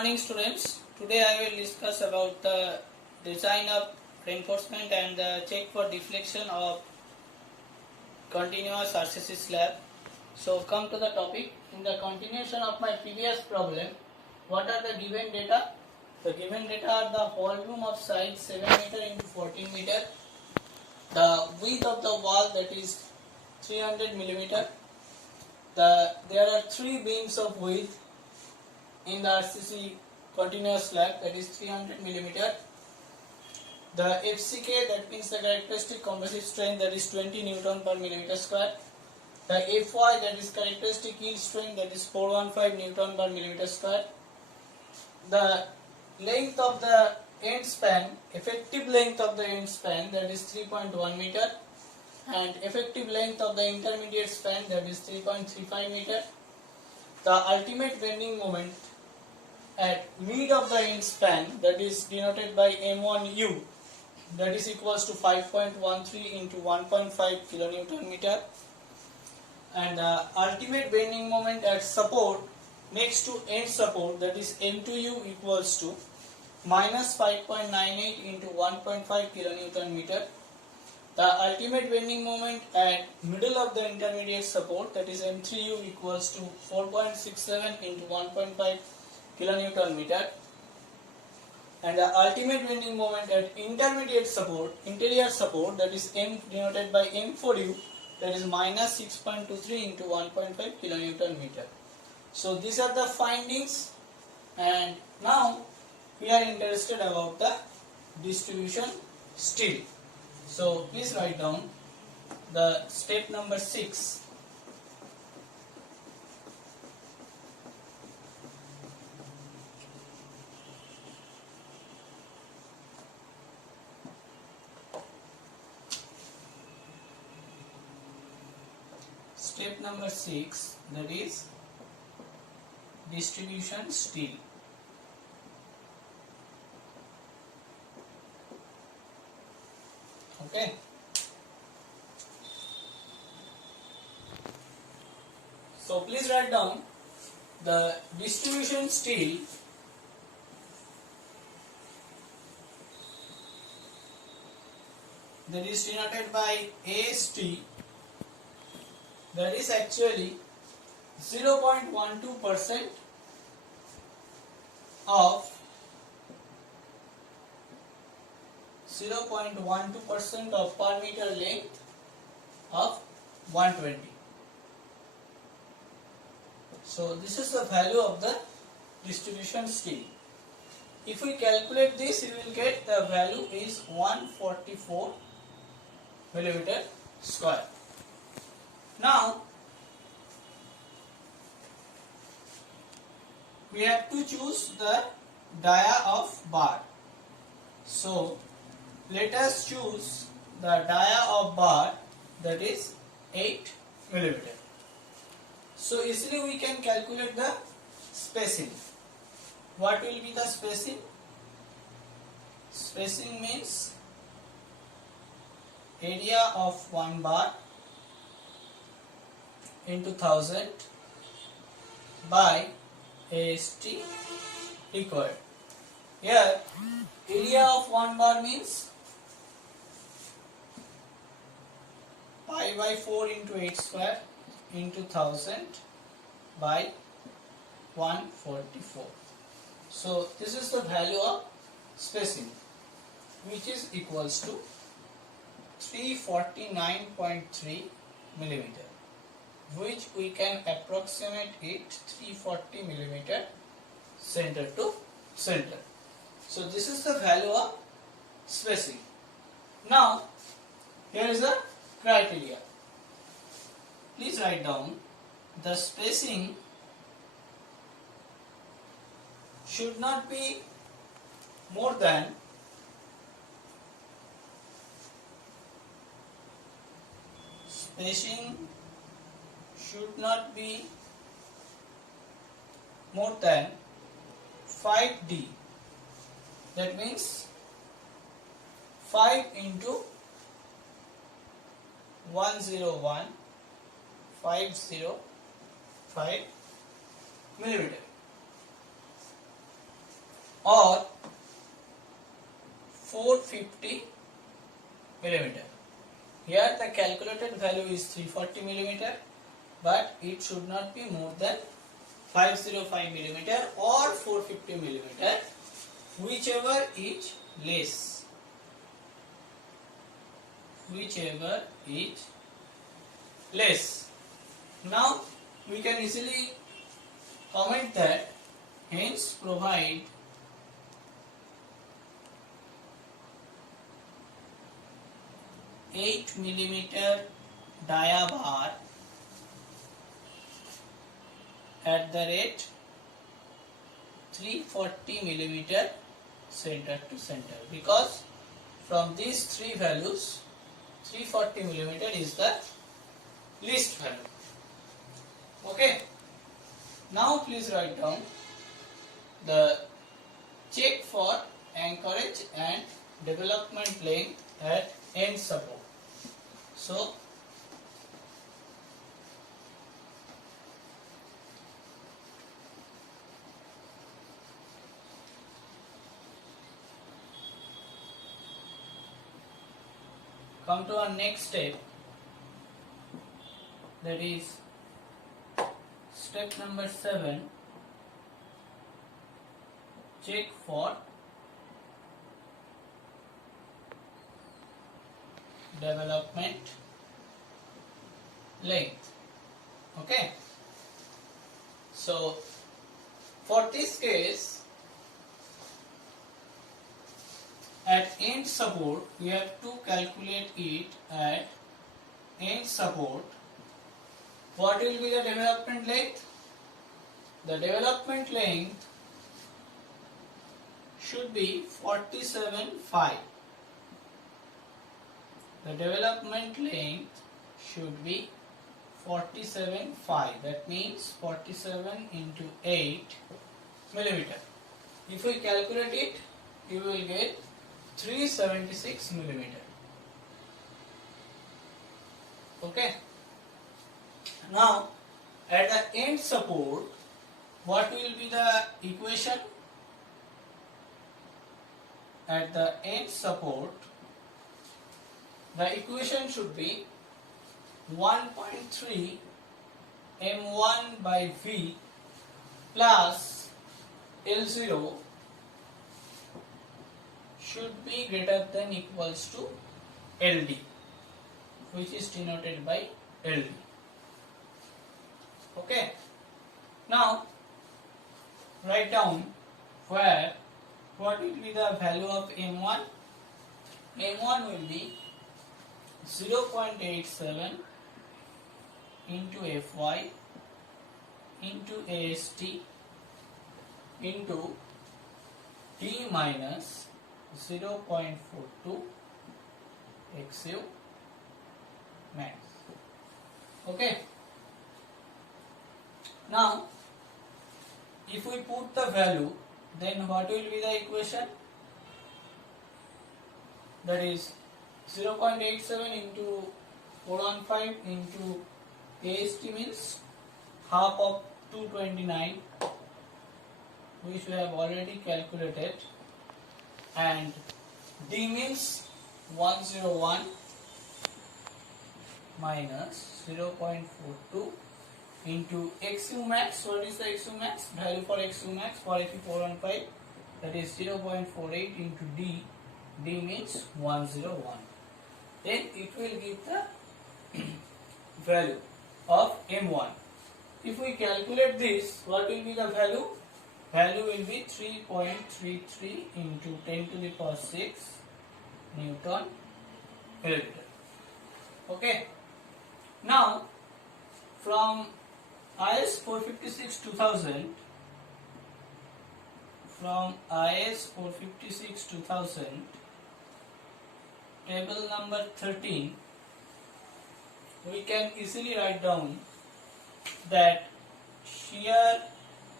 morning, students. Today I will discuss about the design of reinforcement and the check for deflection of continuous RCC slab. So come to the topic. In the continuation of my previous problem, what are the given data? The given data are the volume of side 7 meter into 14 meter, the width of the wall that is 300 millimeter. There are 3 beams of width in the RCC continuous slab, that is 300 millimeter. The FCK, that means the characteristic compressive strength, that is 20 Newton per millimeter square. The FY, that is characteristic yield strength, that is 415 Newton per millimeter square. The length of the end span, effective length of the end span, that is 3.1 meter, and effective length of the intermediate span, that is 3.35 meter. The ultimate bending moment at mid of the end span, that is denoted by M1U, that is equals to 5.13 into 1.5 kilonewton meter, and the ultimate bending moment at support next to end support, that is M2U, equals to minus 5.98 into 1.5 kilonewton meter. The ultimate bending moment at middle of the intermediate support, that is M3U, equals to 4.67 into 1.5 kilonewton meter, and the ultimate bending moment at intermediate support, interior support, that is M denoted by M4U, that is minus 6.23 into 1.5 kilonewton meter. So these are the findings, and now we are interested about the distribution steel. So please write down the step number 6. Step number 6, that is distribution steel. Okay. So please write down the distribution steel that is denoted by AST, that is actually 0.12% of 0.12% of per meter length of 120. So this is the value of the distribution steel. If we calculate this, you will get the value is 144 millimeter square. Now we have to choose the dia of bar. So let us choose the dia of bar, that is 8 millimeter. So easily we can calculate the spacing. What will be the spacing? Spacing means area of one bar into 1000 by AST required. Here area of one bar means pi by 4 into 8 square into 1000 by 144. So this is the value of spacing, which is equals to 349.3 millimeter, which we can approximate it 340 millimeter center to center. So this is the value of spacing. Now here is the criteria. Please write down the spacing should not be more than should not be more than 5D. That means 5 into 101.505 millimeter. or 450 millimeter. Here the calculated value is 340 millimeter, but it should not be more than 505 millimeter or 450 millimeter, whichever is less. Whichever is less. Now we can easily comment that hence provide (8 millimeter dia bar at the rate 340 millimeter center to center, because from these three values 340 millimeter is the least value. Okay. Now please write down the check for anchorage and development length at end support. So come to our next step, that is step number 7. Check for development length. Okay, so for this case, at end support we have to calculate it at end support. What will be the development length? The development length should be 47.5. The development length should be 47.5. That means 47 into 8 millimeter. If we calculate it, you will get 376 millimeter. Okay. Now, at the end support, what will be the equation? At the end support, the equation should be 1.3 m1 by v plus L0 should be greater than equals to LD, which is denoted by LD. Okay. Now write down where what will be the value of M1. M1 will be 0.87 into Fy into AST into D minus 0.42 XU max. Okay. Now, if we put the value, then what will be the equation? That is 0.87 into 415 into AST means half of 229, which we have already calculated, and D means 101 minus 0.42 into XU max. What is the XU max? Value for XU max for 8415, that is 0.48 into D. D means 101. Then it will give the value of M1. If we calculate this, what will be the value? Value will be 3.33 into 10 to the power 6 Newton millimeter. Okay. Now, from IS 456 2000, from IS 456 2000, table number 13, we can easily write down that shear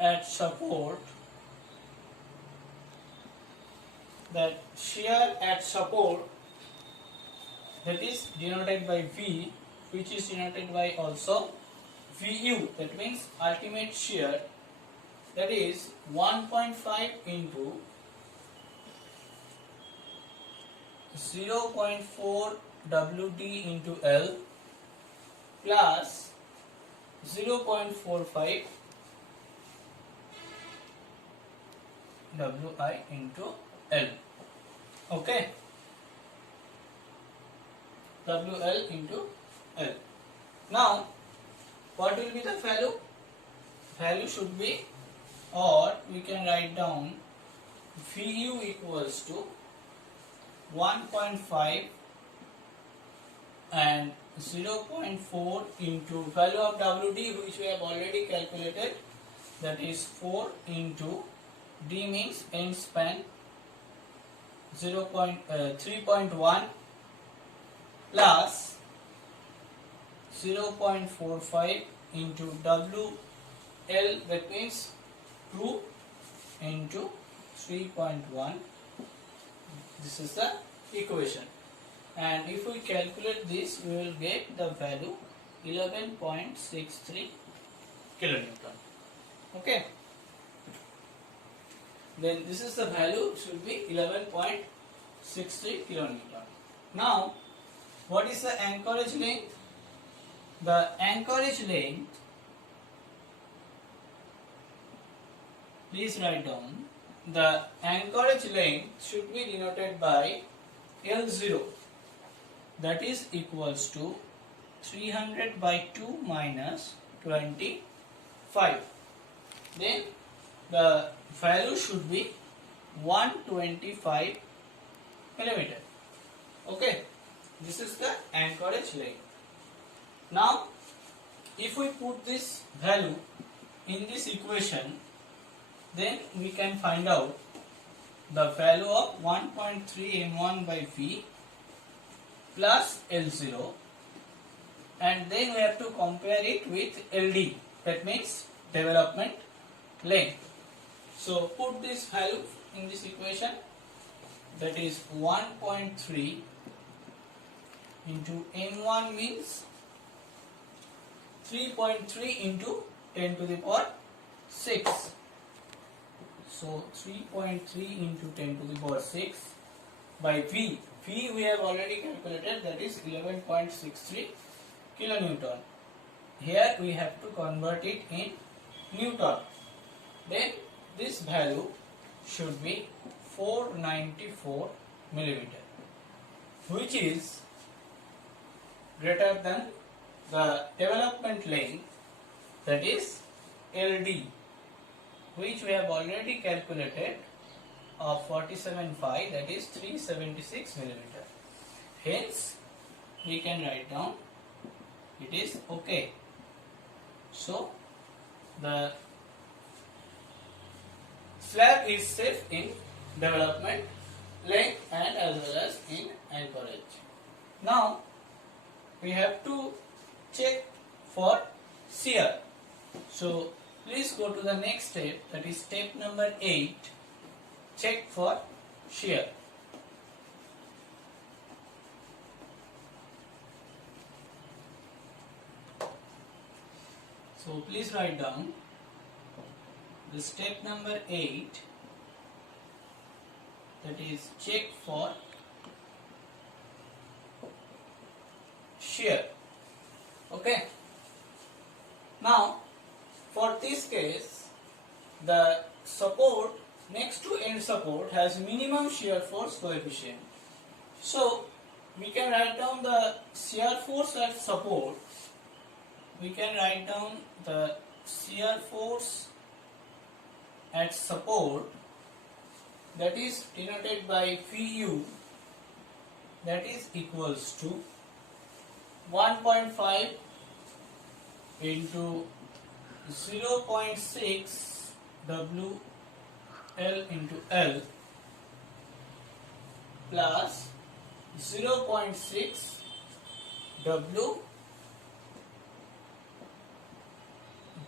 at support, that is denoted by V, which is denoted by also VU, that means ultimate shear that is 1.5 into 0.4 WD into L plus 0.45 Wi into L. Okay, WL into L. Now, what will be the value? Value should be, or we can write down VU equals to 1.5 and 0.4 into value of WD, which we have already calculated, that is 4 into D means end span 3.1 plus 0.45 into WL, that means 2 into 3.1. This is the equation, and if we calculate this, we will get the value 11.63 kilonewton. Okay, then this is the value, should be 11.63 kilonewton. Now, what is the anchorage length? The anchorage length, please write down, the anchorage length should be denoted by L0, that is equals to 300 by 2 minus 25. Then the value should be 125 millimeter. Okay, this is the anchorage length. Now, if we put this value in this equation, then we can find out the value of 1.3 m1 by V plus L0, and then we have to compare it with LD, that means development length. So put this value in this equation, that is 1.3 into m1 means 3.3 into 10 to the power 6. So 3.3 into 10 to the power 6 by V. V we have already calculated, that is 11.63 kilonewton. Here we have to convert it in Newton. Then this value should be 494 millimeter, which is greater than the development length, that is LD, which we have already calculated of 47.5, that is 376 millimeter. Hence, we can write down it is okay. So, the slab is safe in development length and as well as in anchorage. Now, we have to check for shear. So, please go to the next step, that is step number 8, check for shear. So, please write down the step number 8, that is check for shear. Okay. Now, for this case, the support next to end support has minimum shear force coefficient. So, we can write down the shear force at support. We can write down the shear force at support, that is denoted by Vu, that is equals to 1.5 into 0.6 WL into L plus 0.6 W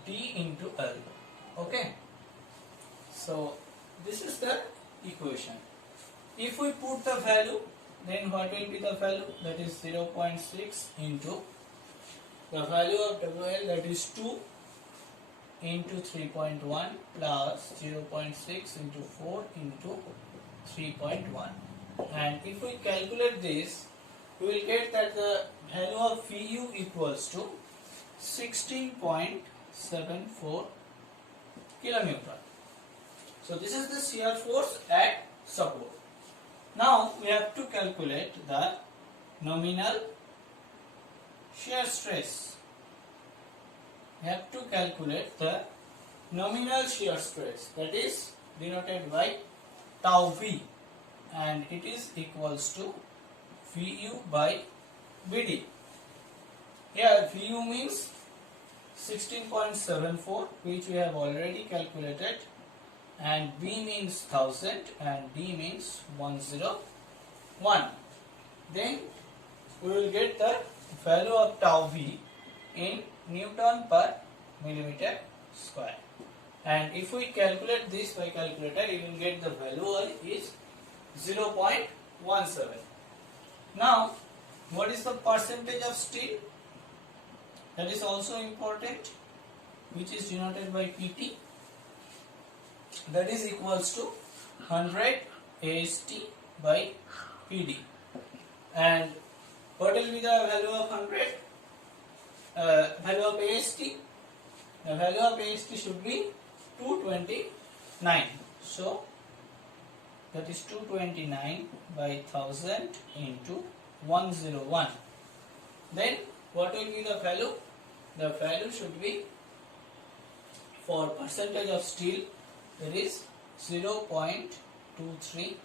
D into L. Okay. So this is the equation. If we put the value, then what will be the value? That is 0.6 into the value of WL, that is 2, into 3.1 plus 0.6 into 4 into 3.1. And if we calculate this, we will get that the value of Vu equals to 16.74 kilonewton. So this is the shear force at support. Now we have to calculate the nominal shear stress. We have to calculate the nominal shear stress, that is denoted by tau V, and it is equals to Vu by Bd. Here Vu means 16.74, which we have already calculated, and B means 1000 and D means 101. Then we will get the value of tau V in Newton per millimeter square. And if we calculate this by calculator, you will get the value is 0.17. Now, what is the percentage of steel? That is also important, which is denoted by PT. That is equals to 100 AST by PD. And what will be the value of 100? Value of AST? The value of AST should be 229. So, that is 229 by 1000 into 101. Then, what will be the value? The value should be, for percentage of steel, that is 0.23%.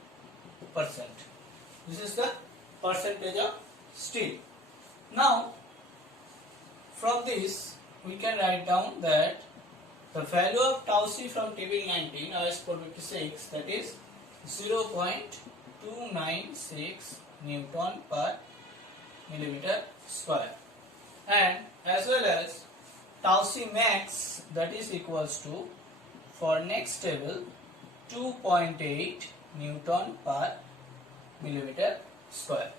This is the percentage of steel. Now, from this, we can write down that the value of tau C from table 19, OS 456, that is 0.296 Newton per millimeter square, and as well as tau C max, that is equals to, for next table, 2.8 Newton per millimeter square.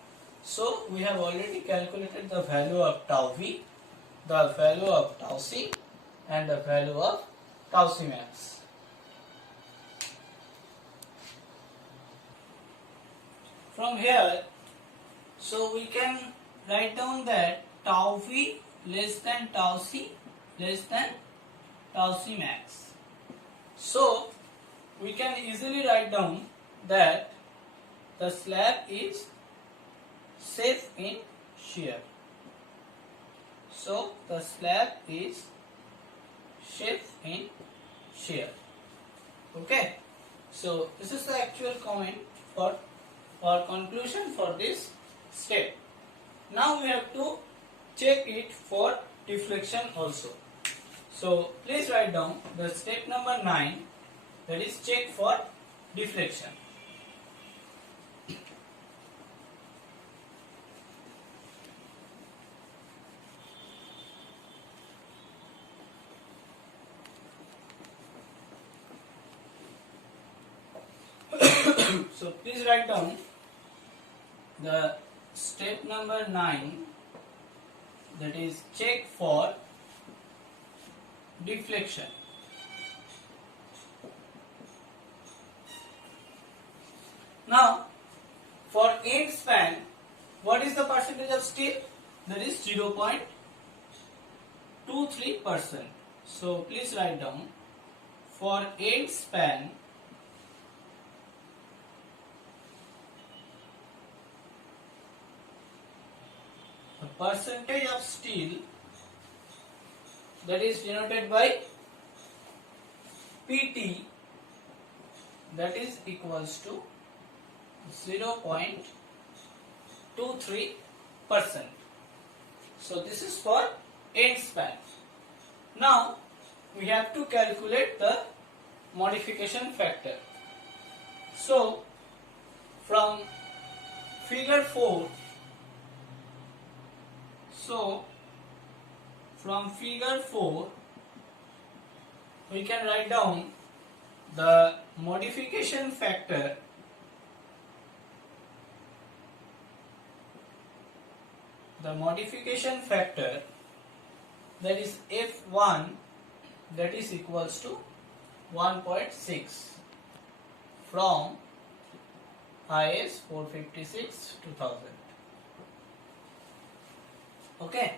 So we have already calculated the value of tau V, the value of tau C, and the value of tau C max. From here, so we can write down that tau V less than tau C less than tau C max. So we can easily write down that the slab is safe in shear. So the slab is safe in shear. Okay. So this is the actual comment for or conclusion for this step. Now we have to check it for deflection also. So please write down the step number 9, that is check for deflection. So please write down the step number 9, that is check for deflection. Now, for end span, what is the percentage of steel? That is 0.23%. So please write down, for end span, the percentage of steel, that is denoted by PT, that is equals to 0.23%. So this is for end span. Now we have to calculate the modification factor. So from figure 4, we can write down the modification factor, that is F1 that is equals to 1.6 from IS 456 2000. Okay.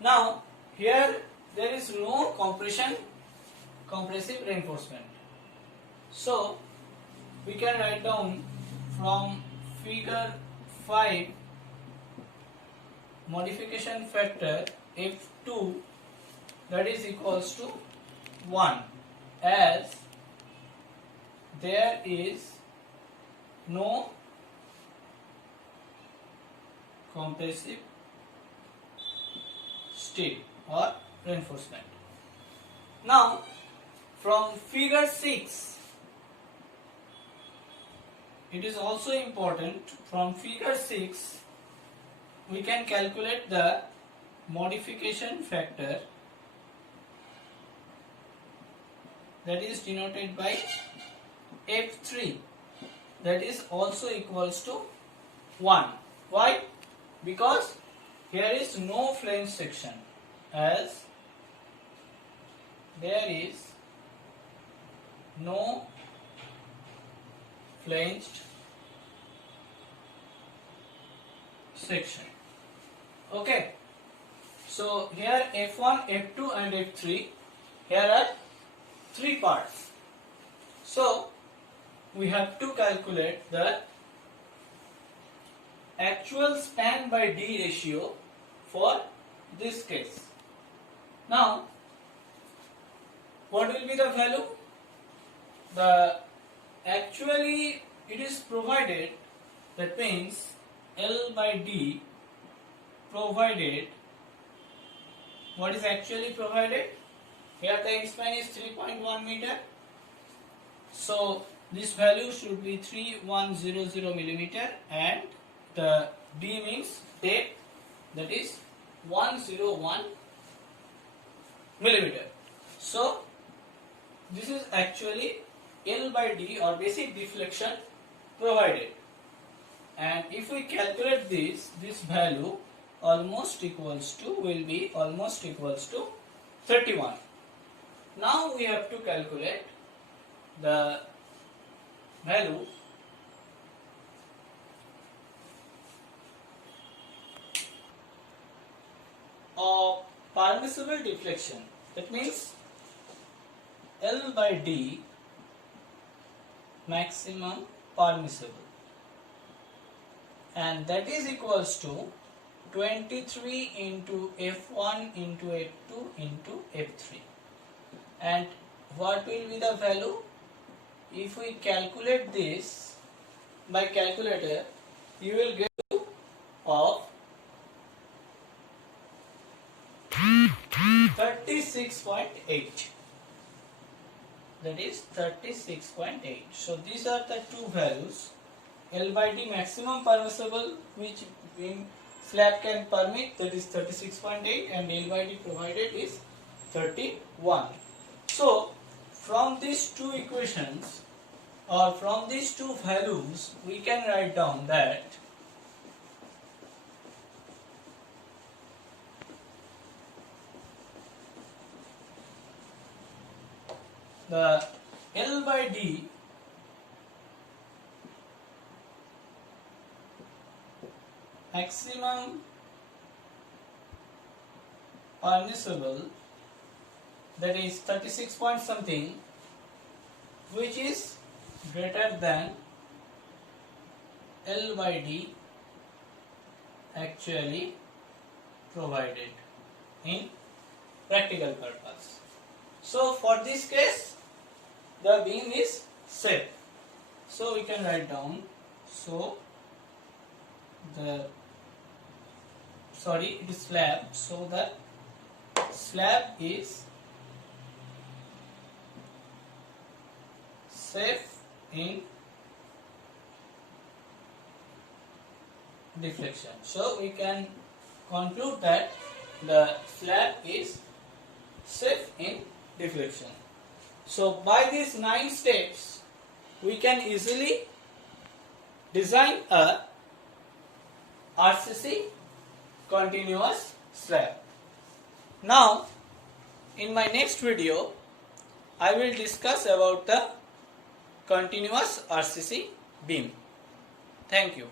Now here there is no compressive reinforcement. So we can write down from figure 5 modification factor F2 that is equals to 1, as there is no compressive steel or reinforcement. Now from figure 6, it is also important, from figure 6 we can calculate the modification factor that is denoted by F3, that is also equals to 1. Why? Because here is no flange section, as there is no flanged section. Okay, so here F1, F2 and F3, here are 3 parts. So we have to calculate the actual span by D ratio for this case. Now what will be the value? Actually it is provided, that means L by D provided, what is actually provided? Here the end span is 3.1 meter. So this value should be 3100 millimeter, and the D means depth, that is 101 millimeter. So this is actually L by D or basic deflection provided, and if we calculate this value almost equals to, will be almost equals to 31. Now we have to calculate the value of permissible deflection, that means L by D maximum permissible, and that is equals to 23 into F1 into F2 into F3. And what will be the value? If we calculate this by calculator, you will get of 36.8. That is 36.8. So these are the two values: L by D maximum permissible, which in slab can permit, that is 36.8, and L by D provided is 31. So from these two equations, or from these two values, we can write down that the L by D maximum permissible, that is 36 point something, which is greater than L by D actually provided in practical purpose. So for this case, the beam is safe. So we can write down, so it is slab, so the slab is safe in deflection. So we can conclude that the slab is safe in deflection. So by these 9 steps, we can easily design a RCC continuous slab. Now in my next video, I will discuss about the continuous RCC beam. Thank you.